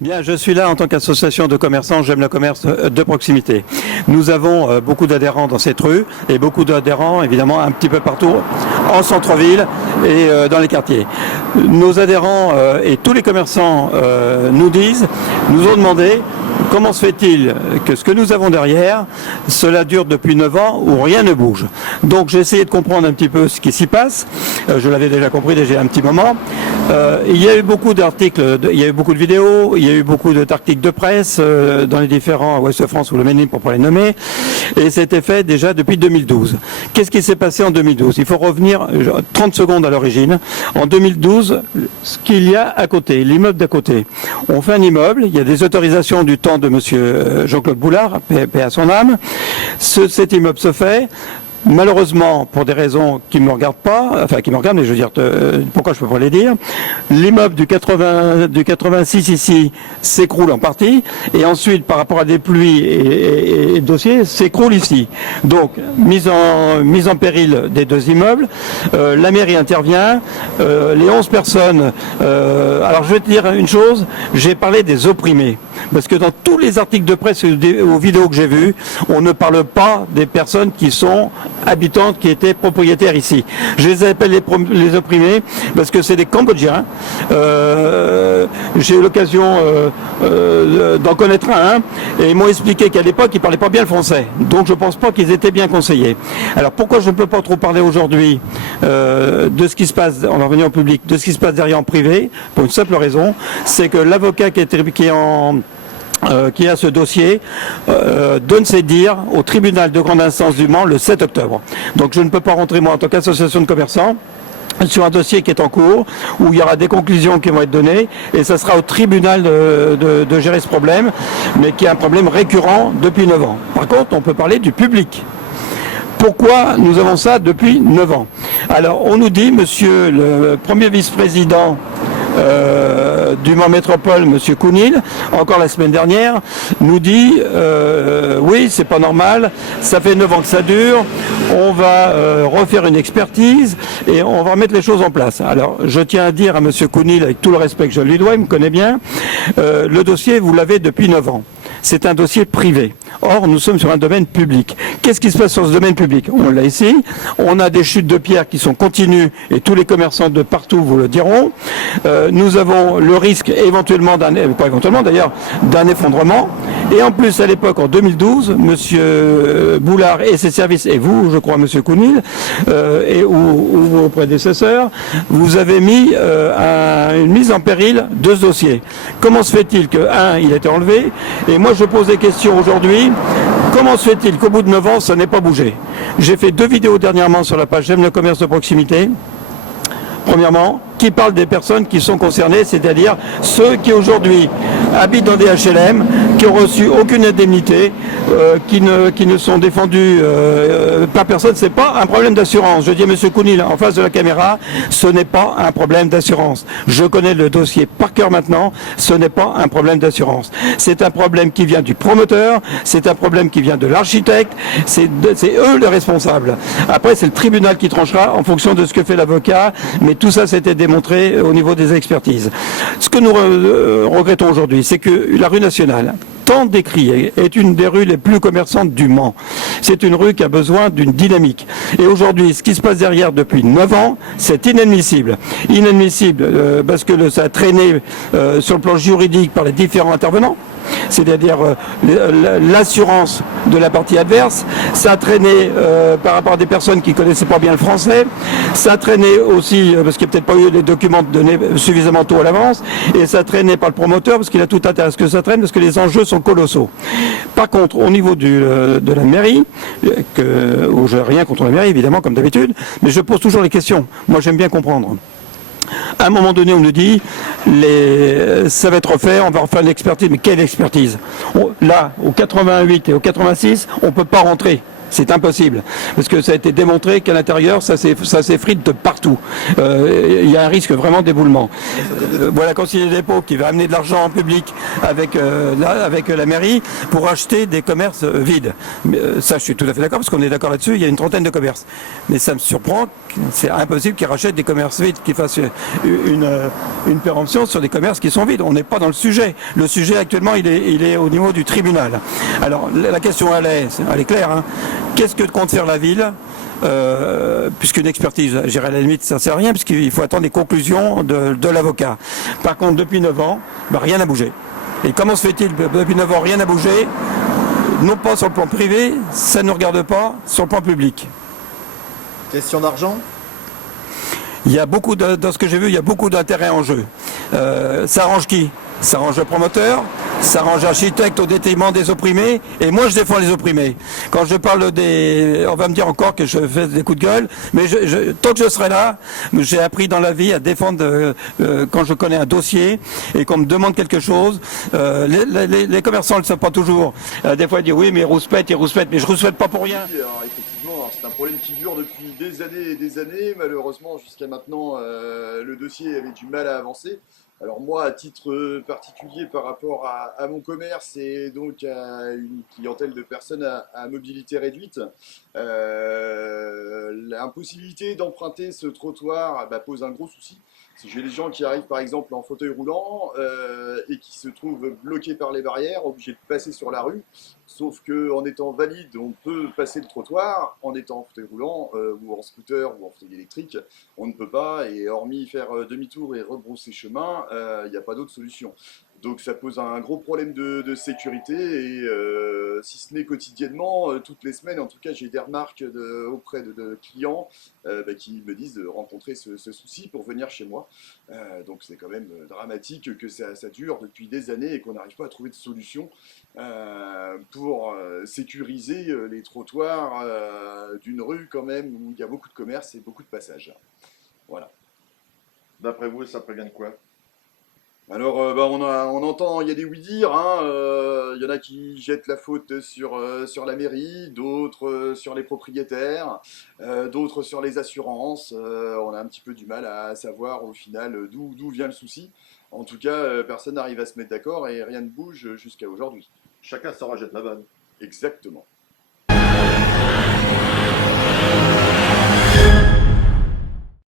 Bien, je suis là en tant qu'association de commerçants, j'aime le commerce de proximité. Nous avons beaucoup d'adhérents dans cette rue et beaucoup d'adhérents évidemment un petit peu partout en centre-ville et dans les quartiers. Nos adhérents et tous les commerçants nous ont demandé comment se fait-il que ce que nous avons derrière, cela dure depuis 9 ans où rien ne bouge. Donc j'ai essayé de comprendre un petit peu ce qui s'y passe. Je l'avais déjà compris déjà un petit moment. Il y a eu beaucoup d'articles, il y a eu beaucoup de vidéos, il y a eu beaucoup d'articles de presse dans les différents Ouest France ou le Ménil pour pas les nommer. Et c'était fait déjà depuis 2012. Qu'est-ce qui s'est passé en 2012? Il faut revenir 30 secondes à l'origine. En 2012, ce qu'il y a à côté, l'immeuble d'à côté. On fait un immeuble, il y a des autorisations du temps de monsieur Jean-Claude Boulard, paix à son âme. Cet immeuble se fait. Malheureusement, pour des raisons qui ne me regardent pas, enfin qui me regardent, mais je veux dire, pourquoi je peux pas les dire, l'immeuble du 86 ici s'écroule en partie, et ensuite, par rapport à des pluies et dossiers, s'écroule ici. Donc, mise en péril des deux immeubles, la mairie intervient, les 11 personnes, alors je vais te dire une chose, j'ai parlé des opprimés, parce que dans tous les articles de presse ou vidéos que j'ai vus, on ne parle pas des personnes qui sont habitantes, qui étaient propriétaires ici. Je les appelle les opprimés parce que c'est des Cambodgiens. J'ai eu l'occasion d'en connaître un, et ils m'ont expliqué qu'à l'époque, ils ne parlaient pas bien le français. Donc je ne pense pas qu'ils étaient bien conseillés. Alors pourquoi je ne peux pas trop parler aujourd'hui de ce qui se passe, on va revenir au public, de ce qui se passe derrière en privé, pour une simple raison, c'est que l'avocat qui a ce dossier donne ses dires au tribunal de grande instance du Mans le 7 octobre. Donc je ne peux pas rentrer moi en tant qu'association de commerçants sur un dossier qui est en cours, où il y aura des conclusions qui vont être données, et ça sera au tribunal de gérer ce problème, mais qui est un problème récurrent depuis 9 ans. Par contre, on peut parler du public. Pourquoi nous avons ça depuis 9 ans? Alors, on nous dit, monsieur le premier vice-président du Mans Métropole, monsieur Kounil, encore la semaine dernière, nous dit oui, c'est pas normal, ça fait 9 ans que ça dure, on va refaire une expertise et on va remettre les choses en place. Alors, je tiens à dire à monsieur Kounil, avec tout le respect que je lui dois, il me connaît bien, le dossier, vous l'avez depuis 9 ans. C'est un dossier privé. Or, nous sommes sur un domaine public. Qu'est-ce qui se passe sur ce domaine public? On l'a ici. On a des chutes de pierres qui sont continues, et tous les commerçants de partout vous le diront. Nous avons le risque éventuellement pas éventuellement d'ailleurs, d'un effondrement. Et en plus, à l'époque, en 2012, monsieur Boulard et ses services, et vous, je crois, monsieur Kounil, ou vos prédécesseurs, vous avez mis une mise en péril de ce dossier. Comment se fait-il que, il a été enlevé, et moi je pose des questions aujourd'hui, comment se fait-il qu'au bout de 9 ans, ça n'ait pas bougé? J'ai fait 2 vidéos dernièrement sur la page J'aime le commerce de proximité. Premièrement, qui parle des personnes qui sont concernées, c'est-à-dire ceux qui aujourd'hui habitent dans des HLM, qui ont reçu aucune indemnité, qui ne sont défendus par personne. C'est pas un problème d'assurance. Je dis à M. Kounil en face de la caméra, ce n'est pas un problème d'assurance. Je connais le dossier par cœur maintenant, ce n'est pas un problème d'assurance. C'est un problème qui vient du promoteur, c'est un problème qui vient de l'architecte, c'est eux les responsables. Après, c'est le tribunal qui tranchera en fonction de ce que fait l'avocat, mais tout ça c'était démontré au niveau des expertises. Ce que nous regrettons aujourd'hui, c'est que la rue nationale, tant décriée, est une des rues les plus commerçantes du Mans. C'est une rue qui a besoin d'une dynamique. Et aujourd'hui, ce qui se passe derrière depuis 9 ans, c'est inadmissible. Inadmissible parce que ça a traîné sur le plan juridique par les différents intervenants. C'est-à-dire l'assurance de la partie adverse, ça a traîné par rapport à des personnes qui connaissaient pas bien le français, ça a traîné aussi parce qu'il n'y a peut-être pas eu les documents donnés suffisamment tôt à l'avance, et ça a traîné par le promoteur parce qu'il a tout intérêt à ce que ça traîne, parce que les enjeux sont colossaux. Par contre, au niveau de la mairie, où je n'ai rien contre la mairie évidemment comme d'habitude, mais je pose toujours les questions. Moi j'aime bien comprendre. À un moment donné, on nous dit, ça va être refait, on va refaire l'expertise. Mais quelle expertise? Là, au 88 et au 86, on ne peut pas rentrer. C'est impossible. Parce que ça a été démontré qu'à l'intérieur, ça s'effrite de partout. Il y a un risque vraiment d'éboulement. Voilà, conseiller des dépôts qui va amener de l'argent en public avec la mairie pour acheter des commerces vides. Ça, je suis tout à fait d'accord, parce qu'on est d'accord là-dessus, il y a une trentaine de commerces. Mais ça me surprend, c'est impossible qu'ils rachètent des commerces vides, qu'ils fassent une péremption sur des commerces qui sont vides. On n'est pas dans le sujet. Le sujet actuellement, il est au niveau du tribunal. Alors, la question, elle est claire. Hein. Qu'est-ce que compte faire la ville puisqu'une expertise, je dirais à la limite, ça ne sert à rien, puisqu'il faut attendre les conclusions de l'avocat. Par contre, depuis 9 ans, rien n'a bougé. Et comment se fait-il depuis 9 ans, rien n'a bougé? Non pas sur le plan privé, ça ne nous regarde pas, sur le plan public. Question d'argent? Il y a beaucoup dans ce que j'ai vu, il y a beaucoup d'intérêts en jeu. Ça arrange qui? Ça arrange le promoteur, ça arrange l'architecte au détriment des opprimés, et moi je défends les opprimés. Quand je parle on va me dire encore que je fais des coups de gueule, mais tant que je serai là, j'ai appris dans la vie à défendre quand je connais un dossier et qu'on me demande quelque chose. Les commerçants ne le savent pas toujours. Des fois ils disent oui mais ils rouspètent, mais je rouspète pas pour rien. Oui, alors, effectivement, c'est un problème qui dure depuis des années et des années. Malheureusement, jusqu'à maintenant, le dossier avait du mal à avancer. Alors moi, à titre particulier par rapport à mon commerce et donc à une clientèle de personnes à mobilité réduite, l'impossibilité d'emprunter ce trottoir pose un gros souci. Si j'ai des gens qui arrivent par exemple en fauteuil roulant et qui se trouvent bloqués par les barrières, obligés de passer sur la rue, sauf qu'en étant valide, on peut passer le trottoir, en étant en fauteuil roulant ou en scooter ou en fauteuil électrique, on ne peut pas, et hormis faire demi-tour et rebrousser chemin, il n'y a pas d'autre solution. Donc ça pose un gros problème de sécurité et si ce n'est quotidiennement, toutes les semaines, en tout cas j'ai des remarques auprès de clients qui me disent de rencontrer ce souci pour venir chez moi. Donc c'est quand même dramatique que ça dure depuis des années et qu'on n'arrive pas à trouver de solution pour sécuriser les trottoirs d'une rue quand même où il y a beaucoup de commerces et beaucoup de passages. Voilà. D'après vous, ça prévient de quoi? Alors, on entend, il y a des oui-dire, hein, il y en a qui jettent la faute sur la mairie, d'autres sur les propriétaires, d'autres sur les assurances. On a un petit peu du mal à savoir au final d'où vient le souci. En tout cas, personne n'arrive à se mettre d'accord et rien ne bouge jusqu'à aujourd'hui. Chacun s'en rejette la vanne. Exactement.